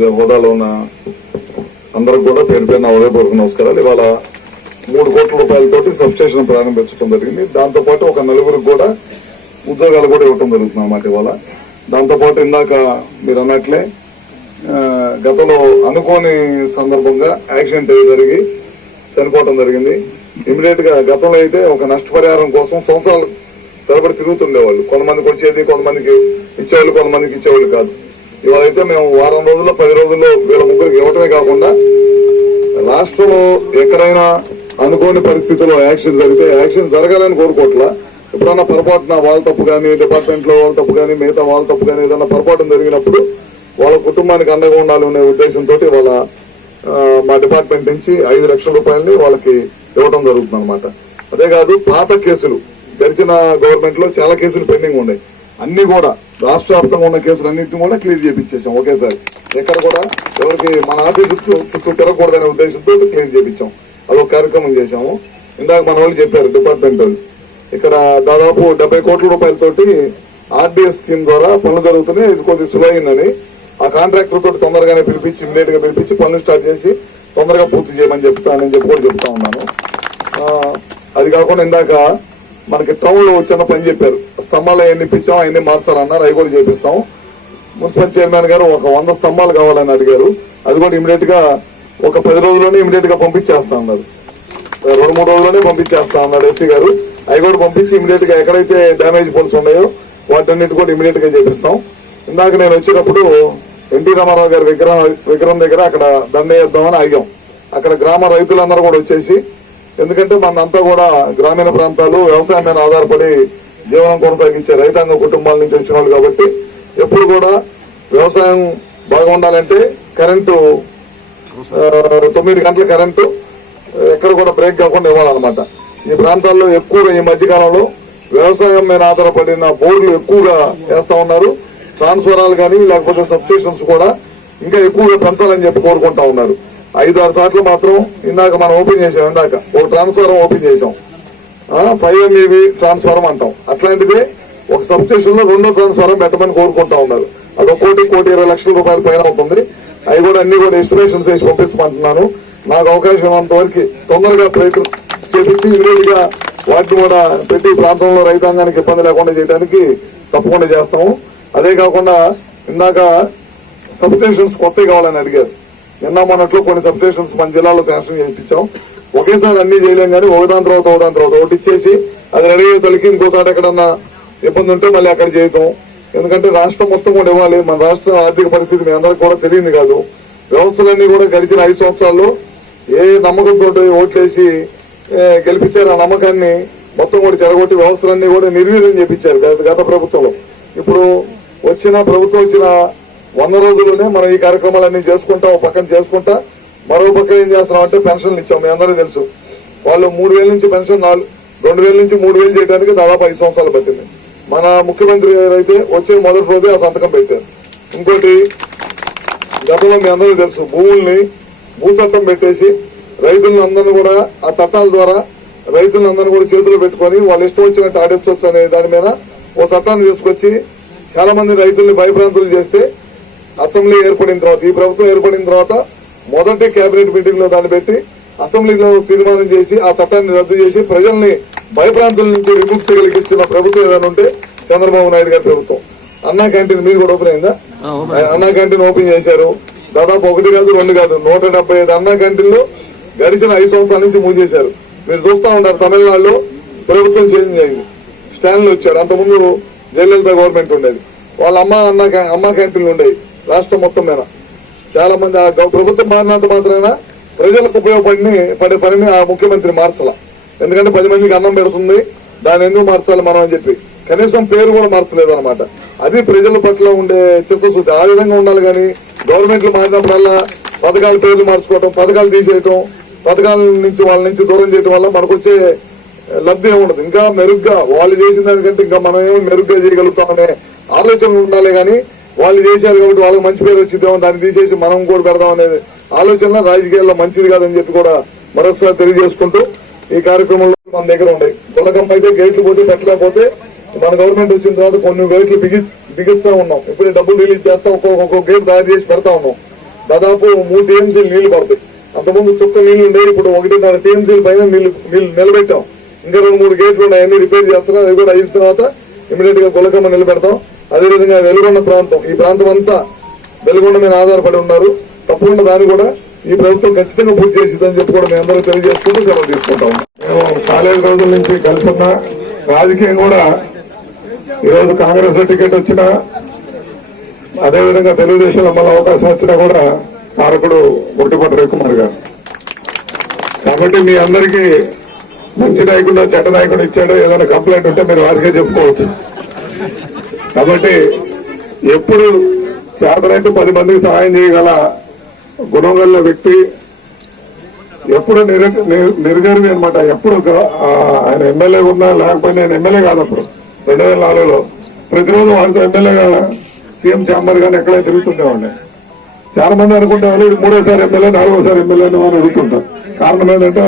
వివిధ హోదాలో ఉన్న అందరికి కూడా పేరు పేరున హృదయపూర్వక నమస్కారాలు. ఇవాళ 3 కోట్ల రూపాయలతోటి సబ్స్టేషన్ ప్రారంభించడం జరిగింది. దాంతోపాటు ఒక 4గురికి కూడా ఉద్యోగాలు కూడా ఇవ్వటం జరుగుతుంది అన్నమాట. ఇవాళ దాంతోపాటు ఇందాక మీరు అన్నట్లే గతంలో అనుకోని సందర్భంగా యాక్సిడెంట్ జరిగి చనిపోవటం జరిగింది. ఇమీడియట్ గా గతంలో అయితే ఒక నష్టపరిహారం కోసం సంవత్సరాలు తరబడి తిరుగుతుండేవాళ్ళు. కొంతమందికి వచ్చేది, కొంతమందికి ఇచ్చేవాళ్ళు, కొంతమందికి ఇచ్చేవాళ్ళు కాదు. ఇవాళ అయితే మేము వారం రోజుల్లో 10 రోజుల్లో వీళ్ళ ముగ్గురికి ఇవ్వటమే కాకుండా రాష్ట్రంలో ఎక్కడైనా అనుకోని పరిస్థితుల్లో యాక్సిడెంట్ జరిగితే యాక్సిడెంట్ జరగాలని కోరుకోవట్లా. ఎప్పుడన్నా పొరపాటున వాళ్ళ తప్పు కానీ, డిపార్ట్మెంట్ లో వాళ్ళ తప్పు కానీ, మిగతా వాళ్ళ తప్పు కానీ ఏదైనా పొరపాటు జరిగినప్పుడు వాళ్ళ కుటుంబానికి అండగా ఉండాలనే ఉద్దేశంతో వాళ్ళ మా డిపార్ట్మెంట్ నుంచి 5 లక్షల రూపాయలని వాళ్ళకి ఇవ్వడం జరుగుతుంది అనమాట. అదే కాదు, పాత కేసులు గడిచిన గవర్నమెంట్ లో చాలా కేసులు పెండింగ్ ఉన్నాయి. అన్ని కూడా రాష్ట్ర వ్యాప్తంగా ఉన్న కేసులు అన్నింటినీ కూడా క్లియర్ చేయించేసాం ఒకేసారి. ఎక్కడ కూడా ఎవరికి మన ఆఫీసు చుట్టూ తిరగకూడదనే ఉద్దేశంతో క్లియర్ చేయించాం. అదొక కార్యక్రమం చేశాము. ఇందాక మన వాళ్ళు చెప్పారు డిపార్ట్మెంట్ వాళ్ళు, ఇక్కడ దాదాపు 70 కోట్ల రూపాయలతోటి ఆర్డీఎస్ స్కీమ్ ద్వారా పనులు జరుగుతున్నాయి. ఇది కొద్దిగా సులభందని ఆ కాంట్రాక్టర్ తోటి తొందరగానే పిలిపించి ఇమీడియట్ గా పిలిపించి పనులు స్టార్ట్ చేసి తొందరగా పూర్తి చేయమని నేను చెప్తా ఉన్నాను. అది కాకుండా ఇందాక మనకి టౌన్ లో చిన్న పని చెప్పారు, స్తంభాలు ఎన్ని ఇప్పించాం అవన్నీ మార్చాలన్నారు, అవి కూడా చేపిస్తాం. మున్సిపల్ చైర్మన్ గారు ఒక 100 స్తంభాలు కావాలని అడిగారు. అది కూడా ఇమీడియట్ గా ఒక 10 రోజుల్లోనే ఇమీడియట్ గా పంపించేస్తా అన్నారు. 2-3 రోజుల్లోనే పంపించేస్తా అన్నాడు ఎస్సీ గారు. అవి కూడా పంపించి ఇమీడియట్ గా ఎక్కడైతే డ్యామేజ్ పోల్స్ ఉన్నాయో వాటన్నిటి కూడా ఇమీడియట్ గా చేపిస్తాం. ఇందాక నేను వచ్చినప్పుడు ఎన్టీ రామారావు గారి విగ్రహం దగ్గర అక్కడ దండ వేద్దామని ఆగాం. అక్కడ గ్రామ రైతులందరూ కూడా వచ్చేసి, ఎందుకంటే మనంతా కూడా గ్రామీణ ప్రాంతాలు వ్యవసాయం మీద ఆధారపడి జీవనం కొనసాగించే రైతాంగ కుటుంబాల నుంచి వచ్చిన వాళ్ళు కాబట్టి ఎప్పుడు కూడా వ్యవసాయం బాగుండాలంటే కరెంటు 9 గంటల కరెంటు ఎక్కడ కూడా బ్రేక్ కాకుండా ఇవ్వాలన్నమాట. ఈ ప్రాంతాల్లో ఎక్కువగా ఈ మధ్యకాలంలో వ్యవసాయం మీద ఆధారపడిన బోర్లు ఎక్కువగా వేస్తా ఉన్నారు. ట్రాన్స్ఫారాలు కానీ లేకపోతే సబ్స్టేషన్స్ కూడా ఇంకా ఎక్కువగా పెంచాలని చెప్పి కోరుకుంటా ఉన్నారు. 5-6 సార్లు మాత్రం ఇందాక మనం ఓపెన్ చేసాం. ఇందాక ఒక ట్రాన్స్ఫారం ఓపెన్ చేసాం, 5 MeV ట్రాన్స్ఫారం అంటాం. అట్లాంటిదే ఒక సబ్స్టేషన్ లో 2వ ట్రాన్స్ఫారం పెట్టమని కోరుకుంటా ఉన్నారు. అది 1,20 లక్షల రూపాయల పైన అవుతుంది. అవి కూడా అన్ని కూడా ఎస్టిమేషన్స్ వేసి పంపించమంటున్నాను. నాకు అవకాశం ఉన్నంత వరకు తొందరగా ప్రయత్నం చేపించి ఇమీడియట్ గా వాటిని కూడా ప్రతి ప్రాంతంలో రైతాంగానికి ఇబ్బంది లేకుండా చేయడానికి తప్పకుండా చేస్తాము. అదే కాకుండా ఇందాక సబ్స్టేషన్స్ కొత్తవి కావాలని అడిగారు. నిన్న మొన్నట్లో కొన్ని సబ్స్టేషన్స్ మన జిల్లాలో శాంక్షన్ చేయించాం. ఒకేసారి అన్ని చేయలేం కానీ ఒకదాని తర్వాత ఒకటి ఇచ్చేసి అది రెడీ అయ్యే తొలికి ఇంకోసారి ఎక్కడన్నా ఇబ్బంది ఉంటే మళ్ళీ అక్కడ చేయటం. ఎందుకంటే రాష్ట్రం మొత్తం కూడా ఇవ్వాలి. మన రాష్ట్ర ఆర్థిక పరిస్థితి మీ అందరికి కూడా తెలియదు కాదు. వ్యవస్థలన్నీ కూడా గడిచిన 5 సంవత్సరాల్లో ఏ నమ్మకంతో ఓట్లేసి గెలిపించారు, ఆ నమ్మకాన్ని మొత్తం కూడా చెరగొట్టి వ్యవస్థలన్నీ కూడా నిర్వీర్యం చేపించారు గత ప్రభుత్వంలో. ఇప్పుడు ప్రభుత్వం వచ్చిన 100 రోజుల్లోనే మనం ఈ కార్యక్రమాలన్నీ చేసుకుంటా, ఒక పక్కన చేసుకుంటా మరో పక్కన ఏం చేస్తున్నాం అంటే పెన్షన్లు ఇచ్చాం. మీ అందరికీ తెలుసు, వాళ్ళు 3,000 నుంచి పెన్షన్ 2,000 నుంచి 3,000 చేయడానికి దాదాపు 5 సంవత్సరాలు పట్టింది. మన ముఖ్యమంత్రి గారు అయితే వచ్చిన మొదటి రోజే ఆ సంతకం పెట్టారు. ఇంకోటి, గతంలో మీ అందరికీ తెలుసు, భూ చట్టం పెట్టేసి రైతులందరినీ కూడా ఆ చట్టాల ద్వారా రైతులందరినీ కూడా చేతులు పెట్టుకొని వాళ్ళు ఇష్టం వచ్చినట్టు ఆడించవచ్చు అనే దాని మీద ఓ చట్టాన్ని తీసుకొచ్చి చాలా మంది రైతుల్ని భయభ్రాంతులు చేస్తే అసెంబ్లీ ఏర్పడిన తర్వాత, ఈ ప్రభుత్వం ఏర్పడిన తర్వాత మొదటి కేబినెట్ మీటింగ్ లో దాన్ని పెట్టి అసెంబ్లీలో తీర్మానం చేసి ఆ చట్టాన్ని రద్దు చేసి ప్రజల్ని భయభ్రాంతుల నుంచి విముక్తి కలిగించిన ప్రభుత్వం ఏదైనా ఉంటే చంద్రబాబు నాయుడు గారి ప్రభుత్వం. అన్నా క్యాంటీన్ మీరు కూడా ఓపెన్ అయిందా? అన్నా క్యాంటీన్ ఓపెన్ చేశారు. దాదాపు 1 కాదు 2 కాదు 175 అన్నా క్యాంటీన్లు గడిచిన 5 సంవత్సరాల నుంచి మూసేశారు. మీరు చూస్తా ఉంటారు, తమిళనాడులో ప్రభుత్వం చేంజ్ అయింది, స్టాన్లు వచ్చాడు. అంతకుముందు జయలలిత గవర్నమెంట్ ఉండేది, వాళ్ళ అమ్మ క్యాంటీన్లు ఉండేవి రాష్ట్రం మొత్తం మీద. చాలా మంది ఆ ప్రభుత్వం మారినంత మాత్రమే ప్రజలకు ఉపయోగపడే పనిని ఆ ముఖ్యమంత్రి మార్చాల. ఎందుకంటే 10 మందికి అన్నం పెడుతుంది, దాన్ని ఎందుకు మార్చాలి మనం అని చెప్పి కనీసం పేరు కూడా మార్చలేదు అనమాట. అది ప్రజల పట్ల ఉండే చిత్తశుద్ధి. ఆ విధంగా ఉండాలి. కానీ గవర్నమెంట్లు మారినప్పుడల్లా పథకాల పేర్లు మార్చుకోవటం, పథకాలు తీసేయటం, పథకాల నుంచి వాళ్ళ నుంచి దూరం చేయడం వల్ల మనకు వచ్చే లబ్ధి ఉండదు. ఇంకా మెరుగ్గా వాళ్ళు చేసిన దానికంటే ఇంకా మనం ఏమి మెరుగ్గా చేయగలుగుతామనే ఆలోచన ఉండాలి. కానీ వాళ్ళు చేశారు కాబట్టి వాళ్ళకి మంచి పేరు వచ్చిద్దాం, దాన్ని తీసేసి మనం కూడా పెడదాం అనేది ఆలోచన రాజకీయాల్లో మంచిది కాదని చెప్పి కూడా మరొకసారి తెలియజేసుకుంటూ ఈ కార్యక్రమంలో మన దగ్గర ఉన్నాయి. కొలకమ్మ అయితే గేట్లు పోతే పెట్టలేకపోతే మన గవర్నమెంట్ వచ్చిన తర్వాత కొన్ని గేట్లు బిగిస్తా ఉన్నాం. ఇప్పుడే డబ్బులు రిలీజ్ చేస్తాం, ఒక్కొక్క గేట్ తయారు చేసి పెడతా ఉన్నాం. దాదాపు 3 టీఎంసీలు నీళ్లు పడతాయి. అంతకుముందు చుక్క నీళ్లు ఉండేవి, ఇప్పుడు 1.5 టీఎంసీల పైన నీళ్లు నిలబెట్టాం. ఇంకా 2-3 గేట్లు ఉన్నాయి, అన్ని రిపేర్ చేస్తున్నాం. అవి కూడా అయిన తర్వాత ఇమీడియట్ గా గులకమ్మ నిలబెడతాం. అదేవిధంగా వెలుగొండ ప్రాంతం, ఈ ప్రాంతం అంతా వెలుగొండ మీద ఆధారపడి ఉన్నారు. తప్పకుండా దాన్ని కూడా ఈ ప్రభుత్వం ఖచ్చితంగా పూర్తి చేసిందని చెప్పి కూడా మేము అందరూ తెలియజేసుకుంటూ సెలవు తీసుకుంటాం. మేము కాలేజీ రోజుల నుంచి కలిసి ఉన్న రాజకీయం కూడా ఈరోజు కాంగ్రెస్ లో టికెట్ వచ్చినా, అదేవిధంగా తెలుగుదేశంలో మళ్ళీ అవకాశం వచ్చినా కూడా కారకుడు గుట్టిపట్టు రవికుమార్ గారు. కాబట్టి మీ అందరికీ మంచి నాయకుడు చెడ్డ నాయకుడు ఇచ్చాడో ఏదైనా కంప్లైంట్ ఉంటే మీరు వారికే చెప్పుకోవచ్చు. కాబట్టి ఎప్పుడు చేతనైతే 10 మందికి సహాయం చేయగల గుణం గల వ్యక్తి, ఎప్పుడు నిర్గర్వి అనమాట. ఎప్పుడు ఆయన ఎమ్మెల్యే ఉన్నా లేకపోయినా, నేను ఎమ్మెల్యే కాదు అప్పుడు 2004లో ప్రతిరోజు వారితో ఎమ్మెల్యేగా సీఎం ఛాంబర్ గానీ ఎక్కడైనా తిరుగుతుండేవాడిని. చాలా మంది అనుకుంటారు ఇది 3వ ఎమ్మెల్యే 4వ ఎమ్మెల్యే అని వాళ్ళు అడుగుతుంటారు. కారణం ఏంటంటే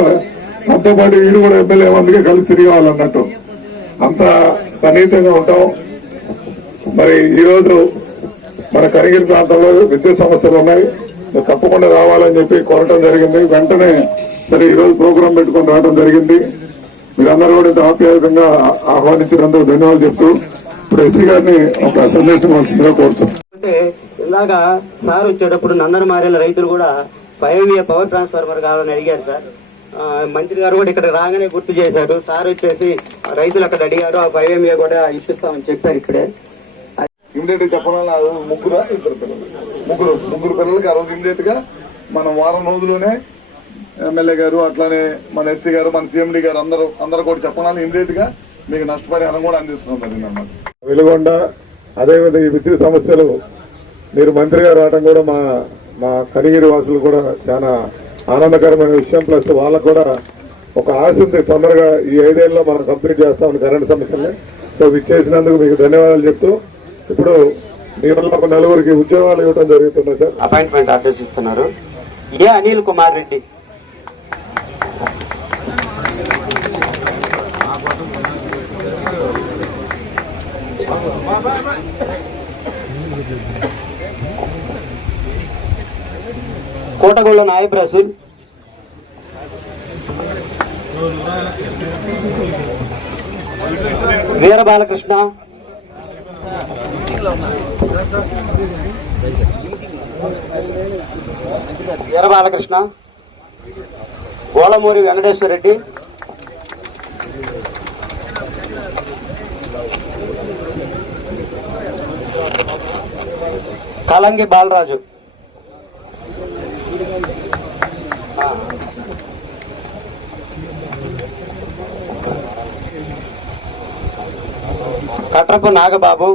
అంతో పాటు వీడు కూడా ఎమ్మెల్యే అందుకే కలిసి తిరిగేవాళ్ళన్నట్టు అంత సన్నిహితంగా ఉంటాం. మరి ఈరోజు మన కనిగిరి ప్రాంతంలో విద్యుత్ సమస్యలు ఉన్నాయి, తప్పకుండా రావాలని చెప్పి కోరటం జరిగింది. వెంటనే సరే ఈరోజు ప్రోగ్రాం పెట్టుకుని రావడం జరిగింది. మీరందరూ కూడా ఇంత ఆప్యాయంగా ఆహ్వానించినందుకు ధన్యవాదాలు చెప్తూ ఇప్పుడు ఎస్సీ గారిని ఒక సందేశం వస్తుందిగా కోరుతున్నాం. అంటే ఇలాగా సార్ వచ్చేటప్పుడు నందన మారేల రైతులు కూడా 5MVA పవర్ ట్రాన్స్ఫార్మర్ కావాలని అడిగారు సార్. మంత్రి గారు కూడా ఇక్కడ రాగానే గుర్తు చేశారు. సార్ వచ్చేసి రైతులు అక్కడ అడిగారు, ఆ 5MVA కూడా ఇప్పిస్తామని చెప్పారు. ఇక్కడే ఇమీడియట్ గా చెప్పాలన్నా ముగ్గురు పిల్లలకి ఆ రోజు ఇమీడియట్ గా మనం వారం రోజుల్లోనే ఎమ్మెల్యే గారు, అట్లానే మన ఎస్సీ గారు, మన సీఎండీ గారు అందరూ కూడా చెప్పాలని ఇమీడియట్ గా మీకు నష్టపరిహారం కూడా అందిస్తున్నాం అన్నమాట. వెలుగొండ అదేవిధంగా ఈ విద్యుత్ సమస్యలు మీరు మంత్రి గారు రావడం కూడా మా కనిగిరి వాసులు కూడా చాలా ఆనందకరమైన విషయం. ప్లస్ వాళ్ళకు కూడా ఒక ఆశ ఉంది, తొందరగా ఈ 5 ఏళ్ళలో మనం కంప్లీట్ చేస్తామని కరెంట్ సమస్యల్ని. సో ఇచ్చేసినందుకు మీకు ధన్యవాదాలు చెప్తూ ఇప్పుడు మీ వల్ల ఒక 4గురికి ఉద్యోగాలు ఇవ్వడం జరుగుతుంది సార్. అపాయింట్మెంట్ ఆర్డర్స్ ఇస్తున్నారు. ఏ అనిల్ కుమార్ రెడ్డి, కోటగొల్ల నాయబ్ రసూల్, వీర బాలకృష్ణ, గోళమూరి వెంకటేశ్వర రెడ్డి, కలంగి బాలరాజు, కట్రపు నాగబాబు,